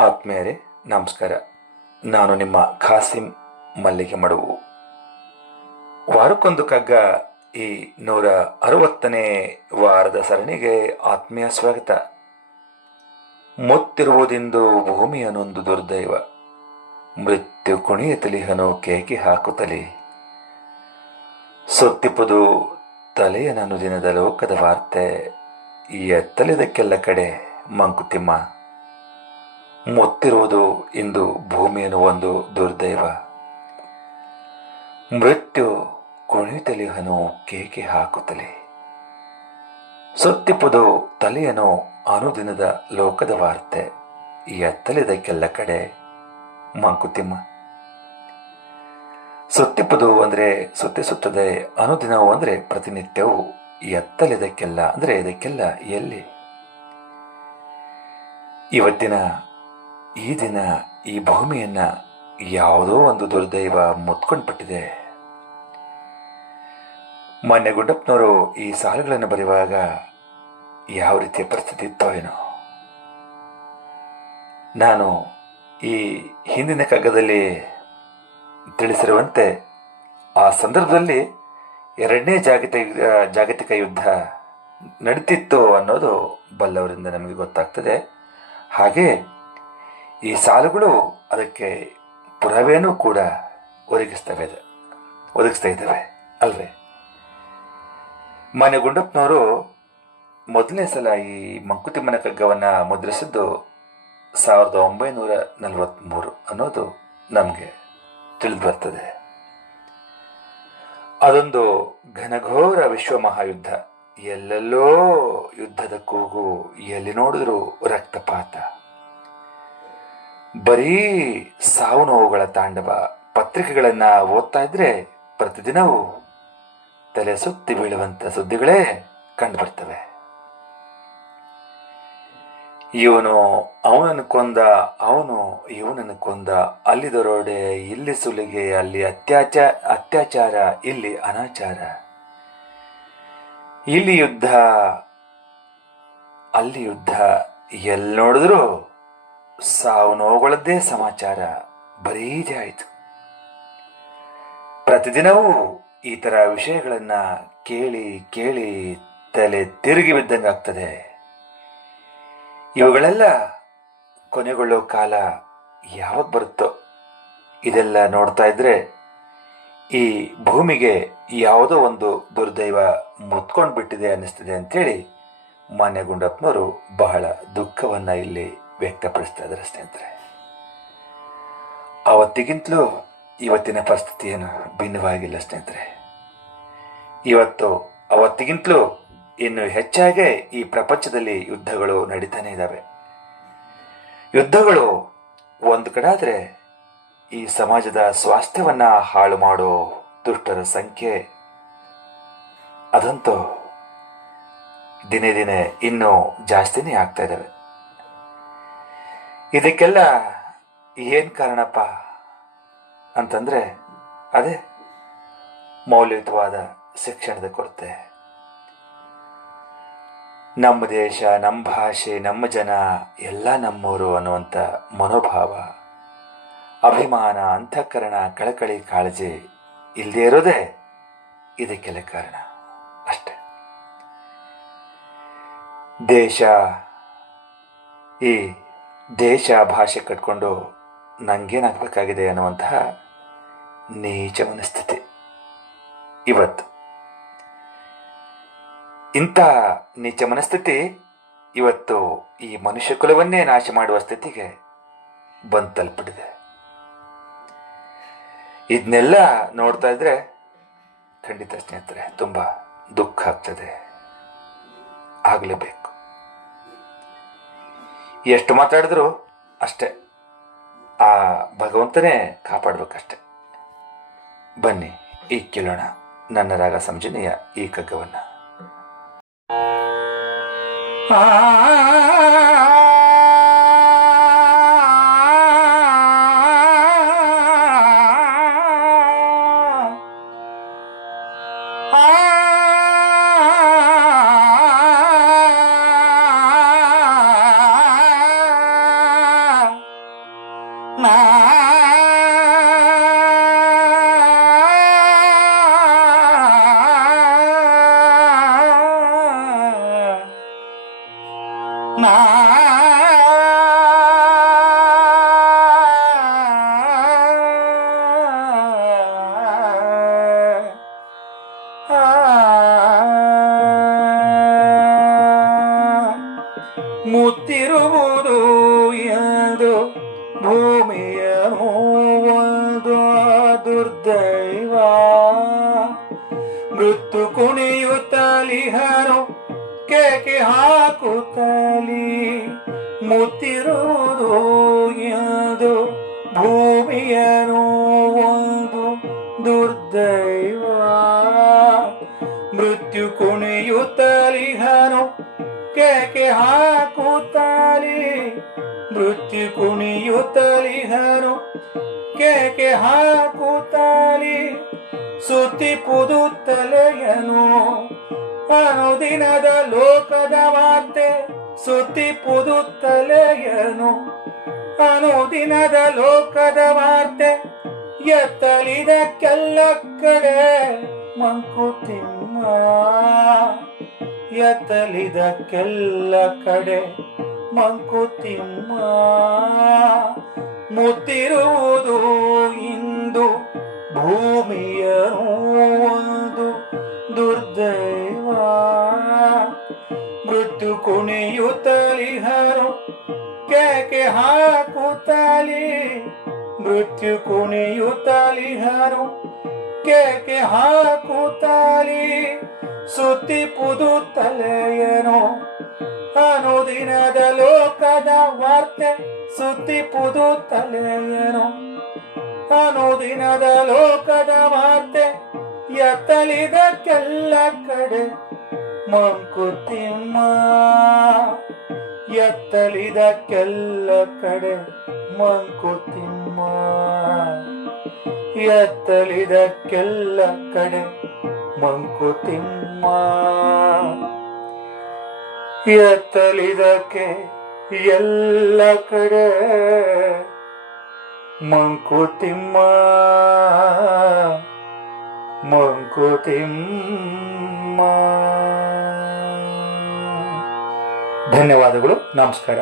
ಆತ್ಮೀಯರೇ ನಮಸ್ಕಾರ. ನಾನು ನಿಮ್ಮ ಖಾಸಿಂ ಮಲ್ಲಿಗೆ ಮಡುವು. ವಾರಕ್ಕೊಂದು ಕಗ್ಗ ಈ 160ನೇ ವಾರದ ಸರಣಿಗೆ ಆತ್ಮೀಯ ಸ್ವಾಗತ. ಮುತ್ತಿರುವುದೆಂದು ಭೂಮಿಯನೊಂದು ದುರ್ದೈವ, ಮೃತ್ಯು ಕುಣಿಯತಲಿಹನು ಕೇಕೆ ಹಾಕುತ್ತಲಿ. ಸೊತ್ತಿಪುದು ತಲೆಯನನು ದಿನದ ಲೋಕದ ವಾರ್ತೆ, ಎತ್ತಲಿದಕ್ಕೆಲ್ಲ ಕಡೆ ಮಂಕುತಿಮ್ಮ. ಮುತ್ತಿರುವುದು ಇಂದು ಭೂಮಿಯನ್ನು ಒಂದು ದುರ್ದೈವ, ಮೃತ್ಯು ಕುಣಿತಲಿಹನು ಕೇಕೆ ಹಾಕುತ್ತಲೇ. ಸೊತ್ತಿಪುದು ತಲೆಯನು ಅನುದಿನದ ಲೋಕದ ವಾರ್ತೆ, ಎತ್ತಲಿದಕ್ಕೆಲ್ಲ ಕಡೆ ಮಂಕುತಿಮ್ಮ. ಸೊತ್ತಿಪುದು ಅಂದರೆ ಸುತ್ತದೆ, ಅನುದಿನವು ಅಂದರೆ ಪ್ರತಿನಿತ್ಯವೂ, ಎತ್ತಲಿದಕ್ಕೆಲ್ಲ ಅಂದರೆ ಇದಕ್ಕೆಲ್ಲ ಎಲ್ಲಿ. ಇವತ್ತಿನ ಈ ದಿನ ಈ ಭೂಮಿಯನ್ನ ಯಾವುದೋ ಒಂದು ದುರ್ದೈವ ಮುತ್ಕೊಂಡ್ಬಿಟ್ಟಿದೆ. ಮೊನ್ನೆ ಗುಂಡಪ್ಪನವರು ಈ ಸಾಲುಗಳನ್ನು ಬರೆಯುವಾಗ ಯಾವ ರೀತಿಯ ಪರಿಸ್ಥಿತಿ ಇತ್ತೋ ಏನೋ. ನಾನು ಈ ಹಿಂದಿನ ಕಗ್ಗದಲ್ಲಿ ತಿಳಿಸಿರುವಂತೆ ಆ ಸಂದರ್ಭದಲ್ಲಿ ಎರಡನೇ ಜಾಗತಿಕ ಯುದ್ಧ ನಡೀತಿತ್ತು ಅನ್ನೋದು ಬಲ್ಲವರಿಂದ ನಮಗೆ ಗೊತ್ತಾಗ್ತದೆ. ಹಾಗೆ ಈ ಸಾಲುಗಳು ಅದಕ್ಕೆ ಪುರಾವೆನೂ ಕೂಡ ಒದಗಿಸ್ತಾ ಇದ್ದಾವೆ ಅಲ್ವೇ. ಮಾನ್ಯ ಗುಂಡಪ್ಪನವರು ಮೊದಲನೇ ಸಲ ಈ ಮಂಕುತಿಮ್ಮನ ಕಗ್ಗವನ್ನು ಮುದ್ರಿಸಿದ್ದು 1943 ಅನ್ನೋದು ನಮಗೆ ತಿಳಿದು ಬರ್ತದೆ. ಅದೊಂದು ಘನಘೋರ ವಿಶ್ವ ಮಹಾಯುದ್ಧ. ಎಲ್ಲೆಲ್ಲೋ ಯುದ್ಧದ ಕೂಗು, ಎಲ್ಲಿ ನೋಡಿದ್ರು ರಕ್ತಪಾತ, ಬರೀ ಸಾವು ನೋವುಗಳ ತಾಂಡವ. ಪತ್ರಿಕೆಗಳನ್ನ ಓದ್ತಾ ಇದ್ರೆ ಪ್ರತಿದಿನವೂ ತಲೆ ಸುತ್ತಿ ಬೀಳುವಂತ ಸುದ್ದಿಗಳೇ ಕಂಡು ಬರ್ತವೆ. ಇವನು ಅವನನ್ನು ಕೊಂದ, ಅವನು ಇವನನ್ನು ಕೊಂದ, ಅಲ್ಲಿ ದರೋಡೆ, ಇಲ್ಲಿ ಸುಲಿಗೆ, ಅಲ್ಲಿ ಅತ್ಯಾಚಾರ, ಇಲ್ಲಿ ಅನಾಚಾರ, ಇಲ್ಲಿ ಯುದ್ಧ, ಅಲ್ಲಿ ಯುದ್ಧ, ಎಲ್ಲಿ ನೋಡಿದ್ರು ಸಾವು ನೋವುಗಳದ್ದೇ ಸಮಾಚಾರ. ಬರೀದೇ ಆಯಿತು. ಪ್ರತಿದಿನವೂ ಈ ಥರ ವಿಷಯಗಳನ್ನ ಕೇಳಿ ಕೇಳಿ ತಲೆ ತಿರುಗಿ ಬಿದ್ದಂಗಾಗ್ತದೆ. ಇವುಗಳೆಲ್ಲ ಕೊನೆಗೊಳ್ಳೋ ಕಾಲ ಯಾವಾಗ ಬರುತ್ತೋ. ಇದೆಲ್ಲ ನೋಡ್ತಾ ಇದ್ರೆ ಈ ಭೂಮಿಗೆ ಯಾವುದೋ ಒಂದು ದುರ್ದೈವ ಮುತ್ಕೊಂಡು ಬಿಟ್ಟಿದೆ ಅನ್ನಿಸ್ತದೆ ಅಂತೇಳಿ ಮಾನ್ಯ ಗುಂಡಪ್ಪನವರು ಬಹಳ ದುಃಖವನ್ನ ಇಲ್ಲಿ ವ್ಯಕ್ತಪಡಿಸ್ತಾ ಇದ್ದಾರೆ ಸ್ನೇಹಿತರೆ. ಅವತ್ತಿಗಿಂತಲೂ ಇವತ್ತಿನ ಪರಿಸ್ಥಿತಿ ಏನು ಭಿನ್ನವಾಗಿಲ್ಲ ಸ್ನೇಹಿತರೆ. ಅವತ್ತಿಗಿಂತಲೂ ಇನ್ನು ಹೆಚ್ಚಾಗೆ ಈ ಪ್ರಪಂಚದಲ್ಲಿ ಯುದ್ಧಗಳು ನಡೀತಾನೆ ಇದ್ದಾವೆ. ಯುದ್ಧಗಳು ಒಂದು ಕಡಾದ್ರೆ ಈ ಸಮಾಜದ ಸ್ವಾಸ್ಥ್ಯವನ್ನ ಹಾಳು ಮಾಡೋ ದುಷ್ಟರ ಸಂಖ್ಯೆ ಅದಂತೂ ದಿನೇ ದಿನೇ ಇನ್ನೂ ಜಾಸ್ತಿನೇ ಆಗ್ತಾ ಇದ್ದಾವೆ. ಇದಕ್ಕೆಲ್ಲ ಏನ್ ಕಾರಣಪ್ಪ ಅಂತಂದ್ರೆ ಅದೇ ಮೌಲ್ಯಯುತವಾದ ಶಿಕ್ಷಣದ ಕೊರತೆ. ನಮ್ಮ ದೇಶ, ನಮ್ಮ ಭಾಷೆ, ನಮ್ಮ ಜನ ಎಲ್ಲ ನಮ್ಮವರು ಅನ್ನುವಂಥ ಮನೋಭಾವ, ಅಭಿಮಾನ, ಅಂತಃಕರಣ, ಕಳಕಳಿ, ಕಾಳಜಿ ಇಲ್ಲದೆ ಇರೋದೇ ಇದಕ್ಕೆಲ್ಲ ಕಾರಣ ಅಷ್ಟೆ. ದೇಶ ಭಾಷೆ ಕಟ್ಕೊಂಡು ನಂಗೇನಾಗಬೇಕಾಗಿದೆ ಅನ್ನುವಂತಹ ನೀಚ ಮನಸ್ಥಿತಿ ಇವತ್ತು. ಇಂಥ ನೀಚ ಮನಸ್ಥಿತಿ ಇವತ್ತು ಈ ಮನುಷ್ಯ ಕುಲವನ್ನೇ ನಾಶ ಮಾಡುವ ಸ್ಥಿತಿಗೆ ಬಂದು ತಲುಪಿದೆ. ಇದನ್ನೆಲ್ಲ ನೋಡ್ತಾ ಇದ್ರೆ ಖಂಡಿತ ಸ್ನೇಹಿತರೆ ತುಂಬಾ ದುಃಖ ಆಗ್ತದೆ. ಆಗಲೇಬೇಕು. ಎಷ್ಟು ಮಾತಾಡಿದ್ರು ಅಷ್ಟೇ, ಆ ಭಗವಂತನೇ ಕಾಪಾಡಬೇಕಷ್ಟೆ. ಬನ್ನಿ ಈ ಕೇಳೋಣ ನನ್ನ ರಾಗ ಸಂಜನೆಯ ಈ ಕಗ್ಗವನ್ನ. ಮುತ್ತಿರುವುದು ಎಂದು ಭೂಮಿಯನು ಒಂದು ದುರ್ದೈವ. ಮೃತ್ಯು ಕುಣಿಯುತ್ತಲಿಹನು ಕೇಕೆ ಹಾಕುತ್ತಲಿ ಮುತ್ತಿರುವುದು ಎಂದು ಭೂಮಿಯನು ಒಂದು ದುರ್ದೈವ. ಮೃತ್ಯು ಕುಣಿಯುತ್ತಲಿಹನು ಕೇಕೆ ಹಾಕುತ್ತಲಿ ಮೃತ್ಯು ಕುಣಿಯುತ್ತಲಿಹನು ಕೇಕೆ ಹಾಕುತ್ತಲಿ ಸುತ್ತಿ ಪುದುತ್ತಲೆಯನು ಅನುದಿನದ ಲೋಕದ ವಾರ್ತೆ. ಸುತ್ತಿ ಪುದುತ್ತಲೆಯನು ಅನುದಿನದ ಲೋಕದ ವಾರ್ತೆ. ಎತ್ತಲಿದಕ್ಕೆಲ್ಲ ಕಡೆ ಮಂಕುತಿಮ್ಮ. ಎತ್ತಲಿದಕ್ಕೆಲ್ಲ ಕಡೆ ಮಂಕುತಿಮ್ಮ. ಮುತ್ತಿರುವುದು ಇಂದು ಭೂಮಿಯನು ಒಂದು ದುರ್ದೈವ. ಮೃತ್ಯು ಕುಣಿಯುತ್ತಲಿಹರು ಕೇಕೆ ಹಾಕುತ್ತಲಿ ಮೃತ್ಯು ಕುಣಿಯುತ್ತಲಿಹರು ಕೇಕೆ ಹಾಕುತ್ತಲಿ ಸುತ್ತಿ ಪುದುತ್ತಲೆಯನು ಅನುದಿನದ ಲೋಕದ ವಾರ್ತೆ. ಸುತ್ತಿ ಪುದುತ್ತಲೆಯನು ಅನುದಿನದ ಲೋಕದ ವಾರ್ತೆ. ಎತ್ತಲಿದಕ್ಕೆಲ್ಲ ಕಡೆ ಮಂಕುತಿಮ್ಮ. ಎತ್ತಲಿದಕ್ಕೆಲ್ಲ ಕಡೆ ಮಂಕುತಿಮ್ಮ. ಎತ್ತಲಿದಕ್ಕೆಲ್ಲ ಕಡೆ ಮಂಕುತಿಮ್ಮ. ಎತ್ತಲಿದಕ್ಕೆ ಎಲ್ಲ ಕಡೆ ಮಂಕುತಿಮ್ಮ. ಮಂಕುತಿಮ್ಮ. ಧನ್ಯವಾದಗಳು. ನಮಸ್ಕಾರ.